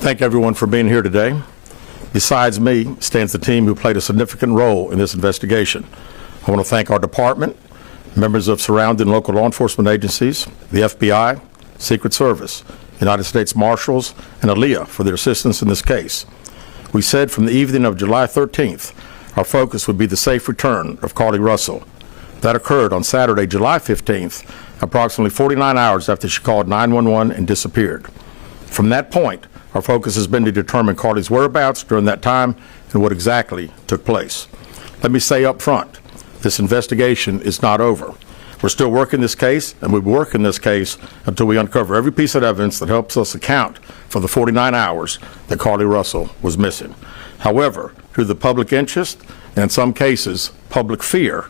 Thank everyone for being here today. Besides me stands the team who played a significant role in this investigation. I want to thank our department, members of surrounding local law enforcement agencies, the FBI, Secret Service, United States Marshals, and ALEA for their assistance in this case. We said from the evening of July 13th, our focus would be the safe return of Carlee Russell. That occurred on Saturday, July 15th, approximately 49 hours after she called 911 and disappeared. From that point, our focus has been to determine Carlee's whereabouts during that time and what exactly took place. Let me say up front, this investigation is not over. We're still working this case, and we'll be working this case until we uncover every piece of evidence that helps us account for the 49 hours that Carlee Russell was missing. However, through the public interest, and in some cases, public fear,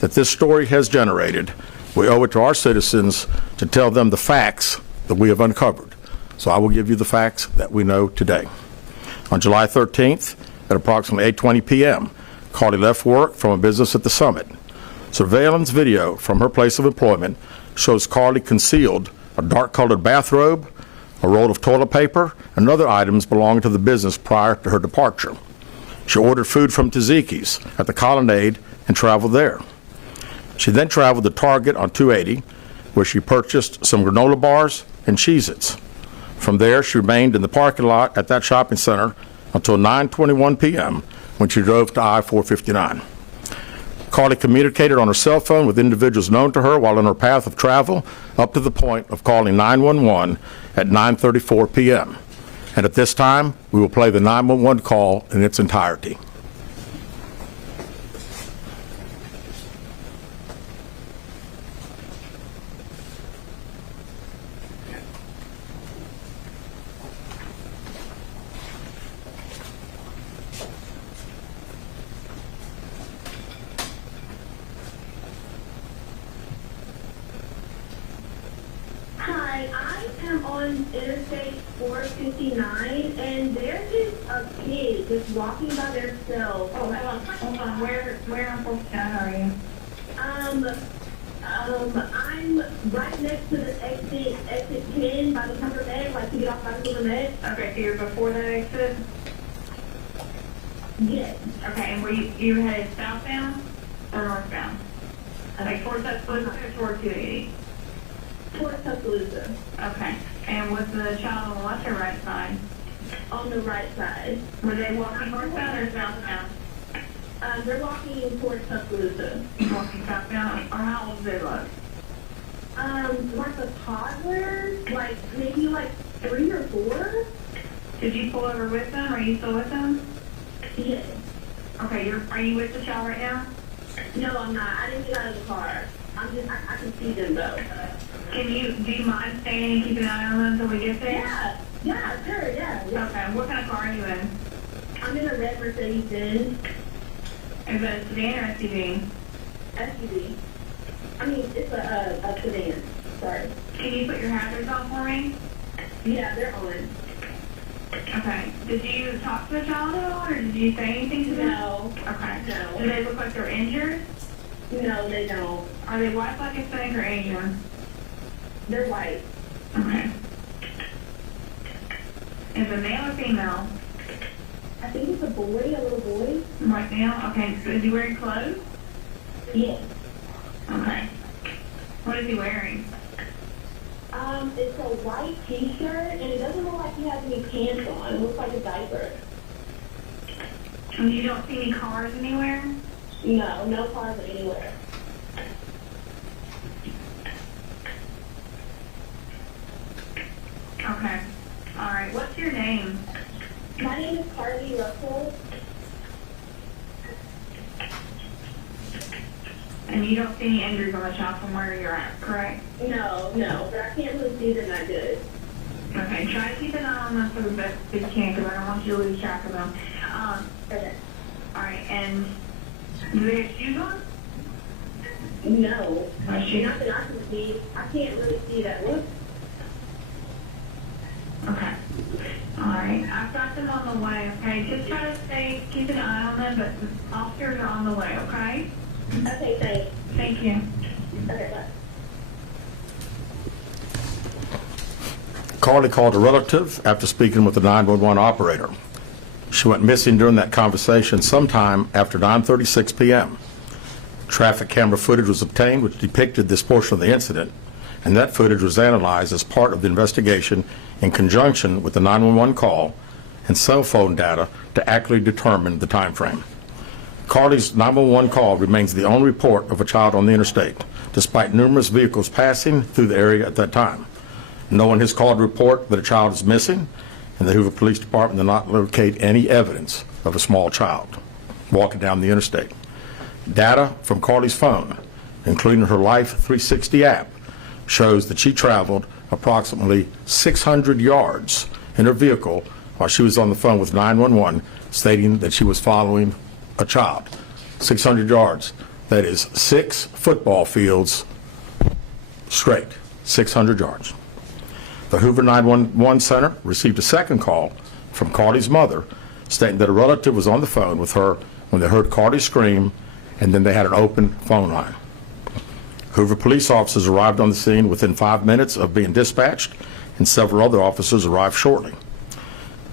that this story has generated, we owe it to our citizens to tell them the facts that we have uncovered. So I will give you the facts that we know today. On July 13th, at approximately 8:20 p.m., Carlee left work from a business at the Summit. Surveillance video from her place of employment shows Carlee concealed a dark-colored bathrobe, a roll of toilet paper, and other items belonging to the business prior to her departure. She ordered food from Tzatziki's at the Colonnade and traveled there. She then traveled to Target on 280, where she purchased some granola bars and Cheez-Its. From there, she remained in the parking lot at that shopping center until 9:21 p.m. when she drove to I-459. Carlee communicated on her cell phone with individuals known to her while on her path of travel up to the point of calling 911 at 9:34 p.m. And at this time, we will play the 911 call in its entirety. Hi, I am on Interstate 459, and there is a kid just walking by themselves. Oh, hold on. Where on 459 are you? I'm right next to the exit 10 by the Hoover Med, like to get off by the Hoover Med. Okay, so you're before that exit? Yes. Okay, and were you headed southbound or northbound? Like towards Tuscaloosa or toward 280? Towards Tuscaloosa. Okay, and was the child on the left or right side? On the right side. Were they walking northbound or southbound? They're walking towards Tuscaloosa. Walking southbound, or how old do they look? Like a toddler, like maybe like 3 or 4. Did you pull over with them? Are you still with them? Yes. Okay, are you with the child right now? No, I'm not. I didn't get out of the car. I can see them though. Do you mind staying and keeping an eye on them until we get there? Yeah, sure, yeah. Okay, what kind of car are you in? I'm in a red Mercedes-Benz. Is it a sedan or SUV? SUV. I mean, it's a sedan. Sorry. Can you put your hazards on for me? Yeah, they're on. Okay. Did you talk to the child at all, or did you say anything to them? No. Okay. No. Do they look like they're injured? No, they don't. Are they white, like Hispanic, or Asian? They're white. Okay. Is it male or female? I think it's a boy, a little boy. White male? Okay. So is he wearing clothes? Yes. Okay. What is he wearing? It's a white t-shirt, and it doesn't look like he has any pants on. It looks like a diaper. And you don't see any cars anywhere? No, no cars anywhere. Okay. All right. What's your name? My name is Carlee Russell. And you don't see any injuries on the child from where you're at, correct? No, but I can't really see them that good. Okay, try to keep an eye on them for the best that you can, because I don't want you to lose track of them. Okay. All right, and do they have shoes on? No. No shoes? Not that I can see. I can't really see that look. Okay. All right, I've got them on the way, okay? Just try to keep an eye on them, but the officers are on the way, okay? Okay, thanks. Thank you. Okay, bye. Carlee called a relative after speaking with the 911 operator. She went missing during that conversation sometime after 9:36 p.m. Traffic camera footage was obtained which depicted this portion of the incident, and that footage was analyzed as part of the investigation in conjunction with the 911 call and cell phone data to accurately determine the time frame. Carlee's 911 call remains the only report of a child on the interstate, despite numerous vehicles passing through the area at that time. No one has called to report that a child is missing, and the Hoover Police Department did not locate any evidence of a small child walking down the interstate. Data from Carlee's phone, including her Life 360 app, shows that she traveled approximately 600 yards in her vehicle while she was on the phone with 911, stating that she was following a child. 600 yards. That is 6 football fields straight. 600 yards. The Hoover 911 Center received a second call from Carlee's mother stating that a relative was on the phone with her when they heard Carlee scream, and then they had an open phone line. Hoover police officers arrived on the scene within 5 minutes of being dispatched, and several other officers arrived shortly.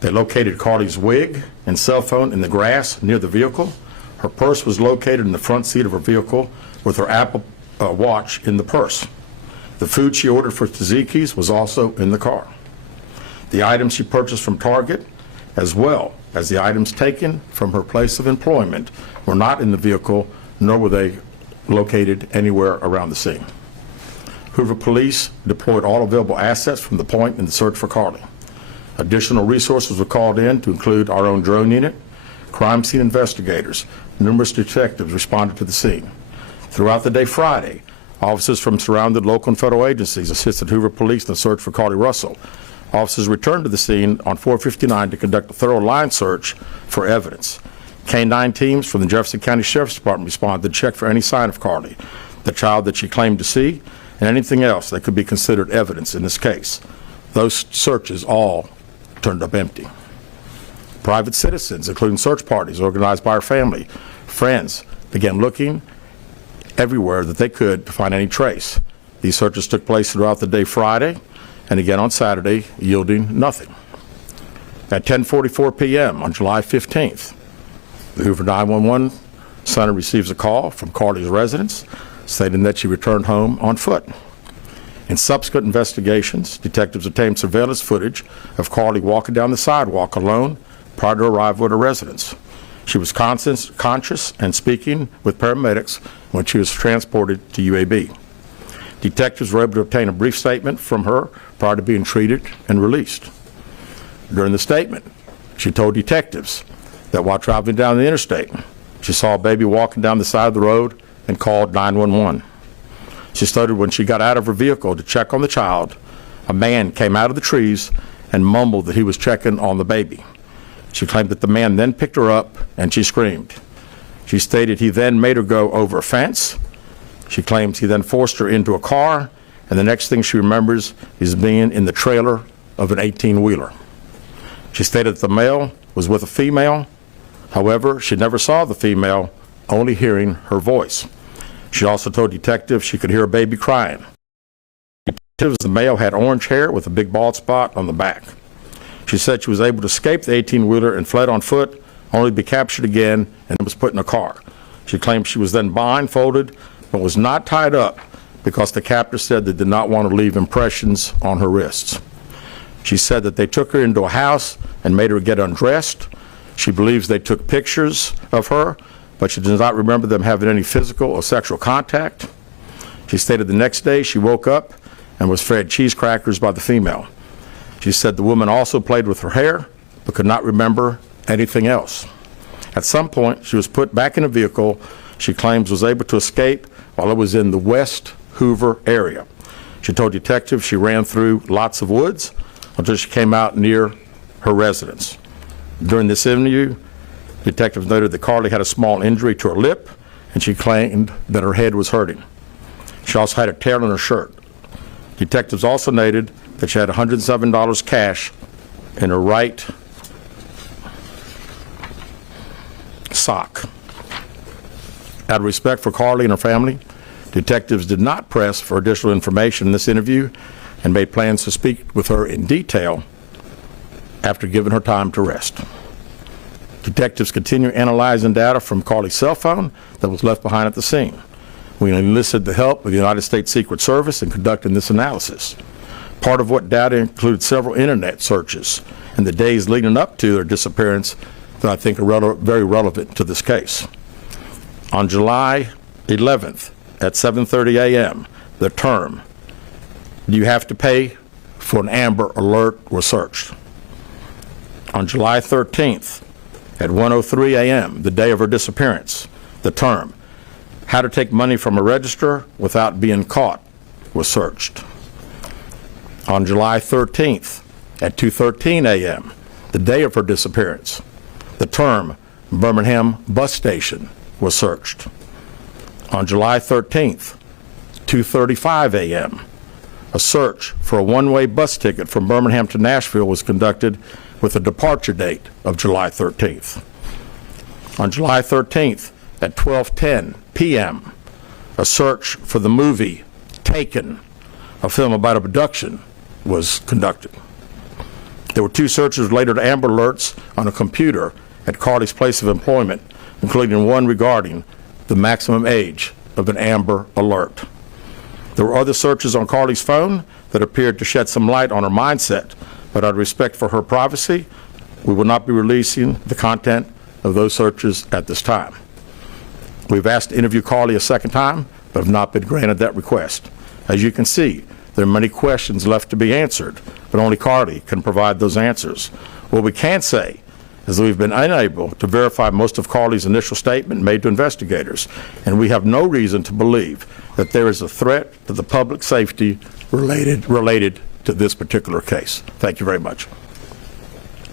They located Carlee's wig and cell phone in the grass near the vehicle. Her purse was located in the front seat of her vehicle with her Apple Watch in the purse. The food she ordered for tzatziki's was also in the car. The items she purchased from Target, as well as the items taken from her place of employment, were not in the vehicle, nor were they located anywhere around the scene. Hoover police deployed all available assets from the point in the search for Carlee. Additional resources were called in to include our own drone unit, crime scene investigators. Numerous detectives responded to the scene. Throughout the day Friday, officers from surrounding local and federal agencies assisted Hoover police in the search for Carlee Russell. Officers returned to the scene on 459 to conduct a thorough line search for evidence. K-9 teams from the Jefferson County Sheriff's Department responded to check for any sign of Carlee, the child that she claimed to see, and anything else that could be considered evidence in this case. Those searches all turned up empty. Private citizens, including search parties organized by her family, friends, began looking everywhere that they could to find any trace. These searches took place throughout the day Friday and again on Saturday, yielding nothing. At 10:44 p.m. on July 15th, the Hoover 911 Center receives a call from Carlee's residence stating that she returned home on foot. In subsequent investigations, detectives obtained surveillance footage of Carlee walking down the sidewalk alone prior to arrival at her residence. She was conscious and speaking with paramedics when she was transported to UAB. Detectives were able to obtain a brief statement from her prior to being treated and released. During the statement, she told detectives that while traveling down the interstate, she saw a baby walking down the side of the road and called 911. She stated when she got out of her vehicle to check on the child, a man came out of the trees and mumbled that he was checking on the baby. She claimed that the man then picked her up and she screamed. She stated he then made her go over a fence. She claims he then forced her into a car, and the next thing she remembers is being in the trailer of an 18-wheeler. She stated that the male was with a female. However, she never saw the female, only hearing her voice. She also told detectives she could hear a baby crying. Detectives, the male had orange hair with a big bald spot on the back. She said she was able to escape the 18-wheeler and fled on foot, only to be captured again and was put in a car. She claimed she was then blindfolded but was not tied up because the captor said they did not want to leave impressions on her wrists. She said that they took her into a house and made her get undressed. She believes they took pictures of her, but she does not remember them having any physical or sexual contact. She stated the next day she woke up and was fed cheese crackers by the female. She said the woman also played with her hair, but could not remember anything else. At some point, she was put back in a vehicle she claims was able to escape while it was in the West Hoover area. She told detectives she ran through lots of woods until she came out near her residence. During this interview, detectives noted that Carlee had a small injury to her lip, and she claimed that her head was hurting. She also had a tear in her shirt. Detectives also noted that she had $107 cash in her right sock. Out of respect for Carlee and her family, detectives did not press for additional information in this interview and made plans to speak with her in detail after giving her time to rest. Detectives continue analyzing data from Carlee's cell phone that was left behind at the scene. We enlisted the help of the United States Secret Service in conducting this analysis. Part of what data included several internet searches in the days leading up to their disappearance that I think are very relevant to this case. On July 11th at 7:30 a.m., the term, "Do you have to pay for an Amber Alert?" was searched. On July 13th at 1:03 a.m., the day of her disappearance, the term, "How to take money from a register without being caught," was searched. On July 13th at 2:13 a.m., the day of her disappearance, the term Birmingham bus station was searched. On July 13th, 2:35 a.m., a search for a one-way bus ticket from Birmingham to Nashville was conducted with a departure date of July 13th. On July 13th at 12:10 p.m., a search for the movie Taken, a film about abduction, was conducted. There were 2 searches related to Amber Alerts on a computer at Carlee's place of employment, including one regarding the maximum age of an Amber Alert. There were other searches on Carlee's phone that appeared to shed some light on her mindset, but out of respect for her privacy, we will not be releasing the content of those searches at this time. We've asked to interview Carlee a second time, but have not been granted that request. As you can see, there are many questions left to be answered, but only Carlee can provide those answers. What we can say is that we've been unable to verify most of Carlee's initial statement made to investigators, and we have no reason to believe that there is a threat to the public safety related to this particular case. Thank you very much.